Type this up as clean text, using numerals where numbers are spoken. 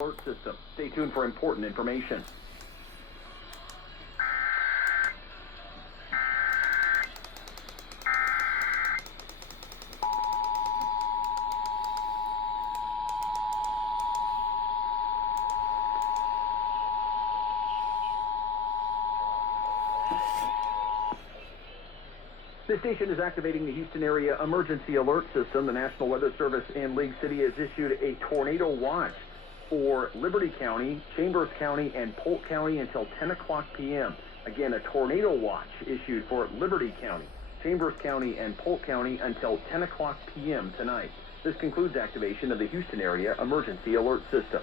Alert system. Stay tuned for important information. This station is activating the Houston area emergency alert system. The National Weather Service in League City has issued a tornado watch for Liberty County, Chambers County, and Polk County until 10 o'clock p.m. Again, a tornado watch issued for Liberty County, Chambers County, and Polk County until 10 o'clock p.m. tonight. This concludes activation of the Houston area emergency alert system.